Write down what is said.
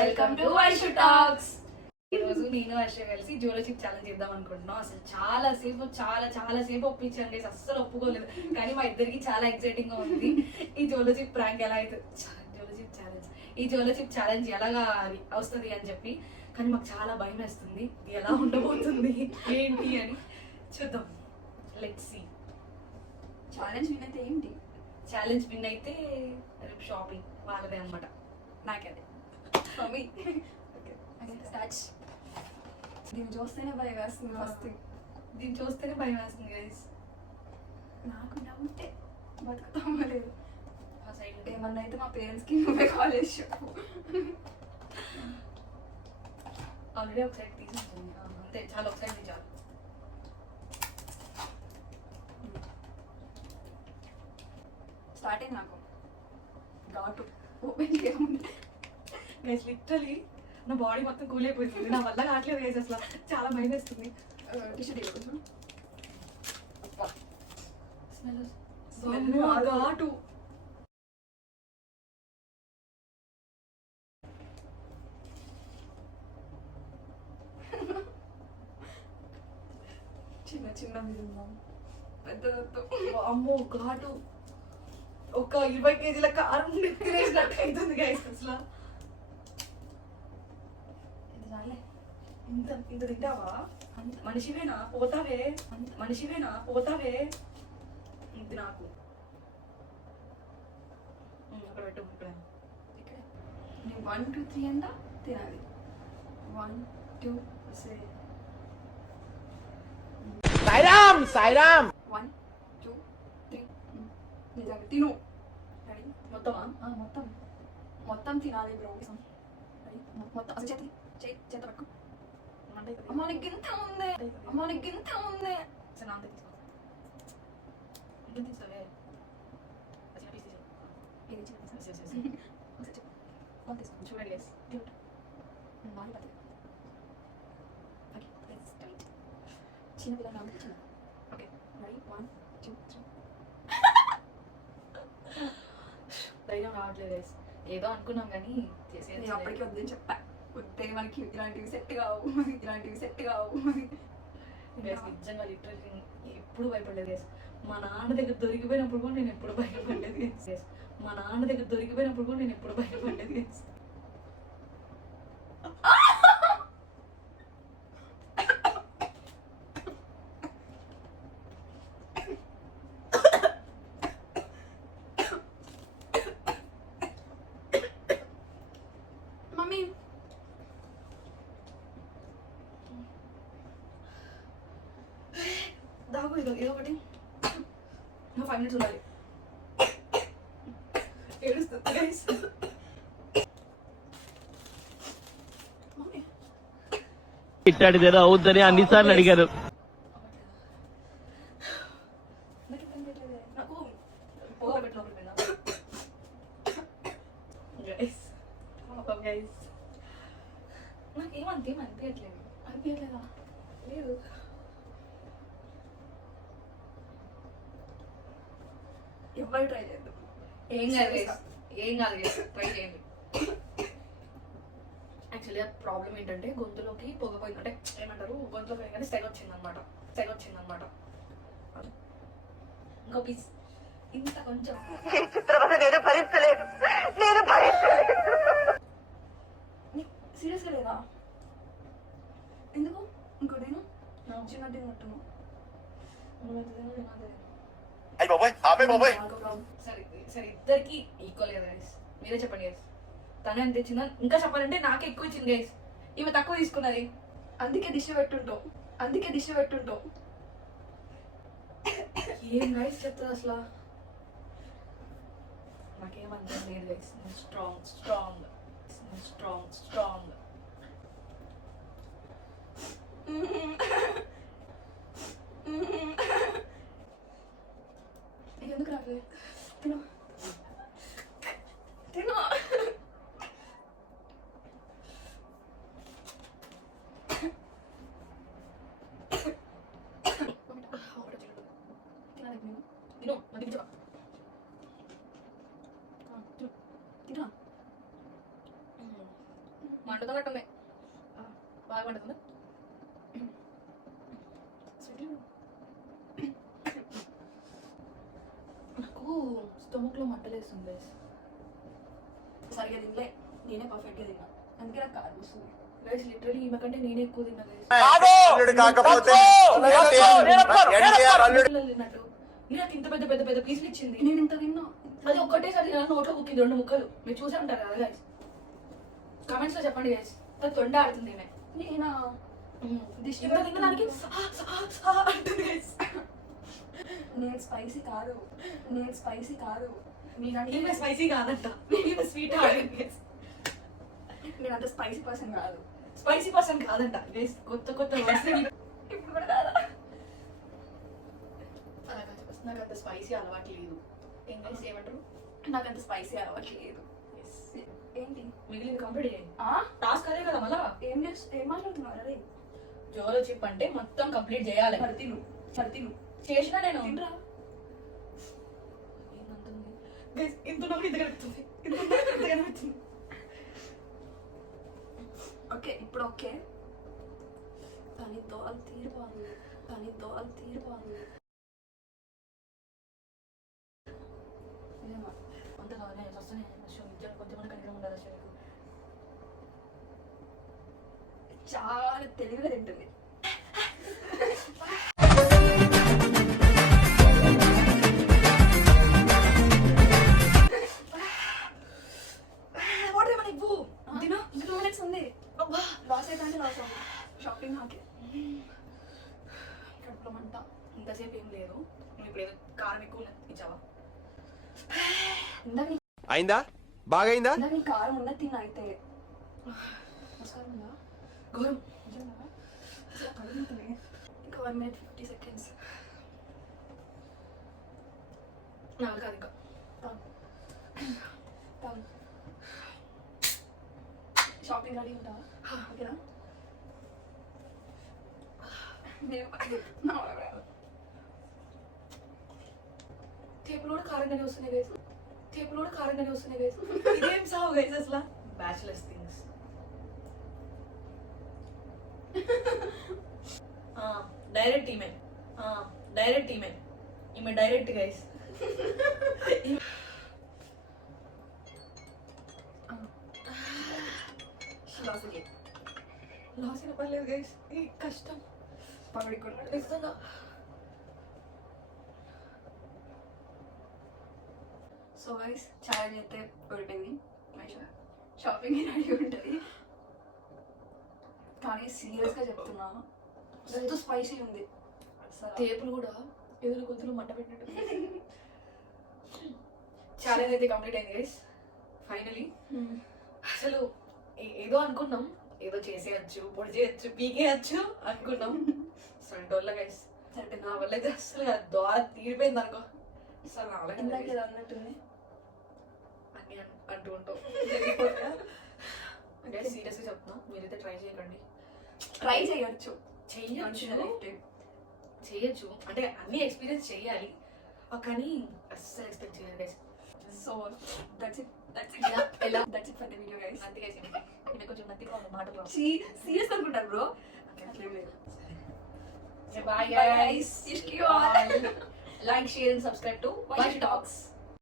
Welcome to Aishu talks. ఈరోజు నేను హర్ష కలిసి జోలో చిప్ ఛాలెంజ్ చేద్దాం అనుకుంటున్నాం. అసలు చాలా సేపు ఒప్పించాను గైస్, అస్సలు ఒప్పుకోలేదు. కానీ మా ఇద్దరికి చాలా ఎక్సైటింగ్ గా ఉంది ఈ జోలో చిప్ ప్రాంక్ ఎలా అయితే జోలో చిప్ ఛాలెంజ్ ఎలాగా వస్తుంది అని చెప్పి. కానీ మాకు చాలా భయం వేస్తుంది ఎలా ఉండబోతుంది ఏంటి అని. చూద్దాం, లెట్స్ సీ. ఛాలెంజ్ విన్ అయితే ఏంటి? ఛాలెంజ్ విన్ అయితే రేపు షాపింగ్ వాళ్ళదే అనమాట. నాకదే మమ్మీ. స్టార్ట్స్. దీన్ని చూస్తేనే భయం వేస్తుంది. ఫస్ట్ దీన్ని చూస్తేనే భయం వేస్తుంది గైస్. నాకు డౌటే బతుకుతామో లేదు. ఆ సైడ్ ఏమన్నా అయితే మా పేరెంట్స్కి నువ్వే కాలేజ్ చెప్పు. ఆల్రెడీ ఒక సైడ్ తీసుకుంటుంది అంతే, చాలా ఒక సైడ్ చాలు. స్టార్ట్ అయింది నాకు ఘాటు ఓపెన్ చేయముంది గైస్. లిటరలీ నా బాడీ మొత్తం కూల్ అయిపోతుంది, నా వల్ల కావట్లేదు గైస్. అసలు చాలా భయం వేస్తుంది. టిష్యూ కొంచెం ఘాటు. చిన్న చిన్న పెద్ద అమ్మో ఘాటు. ఒక 20 కేజీల కారం తినేసినట్టు అవుతుంది గైస్. అసలు ఇంత ఇంత తింటావా? మనిషివేనా పోతావే ఇది నాకు. అక్కడ పెట్టు. ఇక్కడ నేను 1 2 3 అంట తినాలి. 1 2 సాయిరామ్ 1 2 3 నిజంగా తిను. రెడీ? మొత్తమా? మొత్తం తినాలి బ్రో. మొత్తం అసలు చేత పట్టుకో. అమ్మ నీకు గింత ఉంది. సరే అంతే తీసుకో. ఇంకేం తీసుకోవే? ఇది చిన్న చూడండి గైస్. చిన్న పిల్లలు కాబట్టి చిన్న. Okay ready? 1 2 3. ధైర్యం రావట్లేదు గైస్. ఏదో అనుకున్నాం కానీ నేను అప్పటికి వద్దని చెప్పా. వద్దే మనకి ఇలాంటివి సెట్ కావు. గైస్ నిజంగా లిటరల్లీ ఎప్పుడు భయపడలేదు గైస్. మా నాన్న దగ్గర దొరికిపోయినప్పుడు కూడా నేను ఎప్పుడు భయపడలేదు గైస్. గైస్ మమ్మీ దాగు ఏదో ఒకటి. 5 minutes ఉండాలి. ఏడుస్తుంది గైస్. ఇట్లాంటిదేదో అవుద్దని అన్నిసార్లు అడిగారు. నాకు పోగా పెట్టినప్పుడు గైస్ నాకేం అనిపించట్లేదా? లేదు. ఎవరు ట్రై చేద్దాం. ఏం కాదు గైస్, ట్రై చేయండి. యాక్చువల్లీ ప్రాబ్లం ఏంటంటే గొంతులోకి పొగపోయింది, అంటే ఏమంటారు, గొంతులోకి పోయి కానీ సెగ వచ్చిందనమాట. ఇంకో పీస్ ఇంత కొంచెం. సీరియస్గా లేదా? ఎందుకు? ఇంకోటేనా చిన్నట్టు నట్టును. సరే ఇద్దరికి ఈక్వల్ కదా గైస్, మీరే చెప్పండి గైస్. తనే ఎంత ఇచ్చిందా? ఇంకా చెప్పాలంటే నాకే ఎక్కువ ఇచ్చింది గైస్, ఈమె తక్కువ తీసుకున్నది. అందుకే దిష్టి పెట్టుంటావు. ఏం గైస్ చెప్తుంది అసలు? నాకేమంతా లేదు గైస్. స్ట్రాంగ్. ఎందుకు రావట్లేదు? తిను. మండుతున్నట్టుంది. బాగా మండుతుంది. నాకు స్టమక్ లో మంటలేస్తుంది గైస్. సరిగా తినలే, నేనే పర్ఫెక్ట్గా తిన్నా, అందుకే నాకు కాదు వస్తుంది. గైస్ లిటరలీ ఈమె కంటే నేనే ఎక్కువ తిన్నా గైస్. తిన్నట్టు నాకు ఇంత పెద్ద పెద్ద పెద్ద పీసులు ఇచ్చింది. నేను ఇంత తిన్నా, అది ఒక్కటేసారి నోట్లో కుక్కింది 2 ముక్కలు. మీరు చూసే ఉంటారు కదా గైస్. కమెంట్స్ లో చెప్పండి గైస్. తొండ ఆడుతుంది ఈమె. నేనా ఇంత తినడానికి అంటుంది గైస్. నేను స్పైసీ కాదు, నేను స్పైసీ కాదు. ఈమె స్పైసీ కాదంట, ఈమె స్వీట్ ఆడింది గైస్. నేను అంత స్పైసీ పర్సన్ కాదు. స్పైసీ పర్సన్ కాదంట గైస్. కొత్త కొత్త వర్డ్స్ ఇప్పుడు కూడా కాదా? నాకు అంత స్పైసీ అలవాటు లేదు. ఏం గైస్ ఏమంటారు? నాకు అంత స్పైసీ అలవాటు లేదు. ఏంటి మిగిలింది కంప్లీట్ చేయండి. ఆ? టాస్క్ అదే కదా మళ్ళా. ఏం మాట్లాడుతున్నారు? అరే జోలో చిప్ అంటే మొత్తం కంప్లీట్ చేయాలి. సర్తిను చేసినా నేను తినరా? ఏమంటుంది గైస్? ఇంత నవ్వు ఇంత కనిపిస్తుంది, ఇంత కనిపిస్తుంది. ఓకే ఇప్పుడు ఓకే, కానీ దోల్ తీరుబాను, కానీ దోల్ తీరుబాను. అంత కావాలి వస్తానే కొంచెం కనికరం ఉండాలి. అసలు చాలా తెలివిగా తింటుంది. లాస్ అయితే లాస్ అవుతుంది. షాపింగ్ నాకే కడుపులో మంట. ఇంతసేపు ఏం లేదు. నువ్వు ఇప్పుడు ఏదో కారం ఎక్కువ ఇచ్చావా? అయిందా? బాగైందా? నీ కారం ఉన్న తిన్నా అయితే. నమస్కారం ఉందా? ఘోరం. నిజంగా అసలు కడుగుతుంది. ఇంకా 1 minute 50 seconds. నాకు కాదు ఇంకా. షాపింగ్ రెడీ ఉంటావా? ఓకేనా? టేపులు కూడా కారంగానే వస్తున్నాయి గైస్. టేపులు కూడా కారంగానే వస్తున్నాయి గైస్. ఇదేం సాగు గైస్ అసలు. Bachelors things. Direct email, direct email. ఈమె డైరెక్ట్ గైస్. లాస్ అయిన పర్లేదు గైస్. ఈ కష్టం పగడికొన్నాడు నిజంగా. సో గైస్ ఛాలెంజ్ అయితే ఓడిపోయింది. షాపింగ్ రెడీ ఉంటుంది, కానీ సీరియస్గా చెప్తున్నా ఎంతో స్పైసీ ఉంది. టేపులు కూడా ఎదురు గొంతులు మంట పెట్టినట్టు. ఛాలెంజ్ అయితే కంప్లీట్ అయింది గైస్. ఫైనలీ అసలు ఏదో అనుకున్నాం, ఏదో చేసేయచ్చు, పొడి చేయొచ్చు, పీకేయచ్చు అనుకున్నాం. సంటోళ్ళ గైస్ నా వల్ల అయితే అసలు దోర తీరిపోయింది అనుకో. అసలు ఇందాక ఏదో అన్నట్టుంది అన్ని అంటూ ఉంటాం. అంటే సీరియస్గా చెప్తున్నా, మీరైతే ట్రై చేయకండి. ట్రై చేయొచ్చు, చేయొచ్చు అంటే అన్ని ఎక్స్పీరియన్స్ చేయాలి, కానీ అస్సలు ఎక్స్పెక్ట్ చేయాలి guys. So that's it for the video guys. అంతే గైస్. కొంచెం నత్తిగా ఉంది మాట. సీరియస్ అనుకుంటారు bro. Bye guys. Like, share and subscribe to Vashi Talks.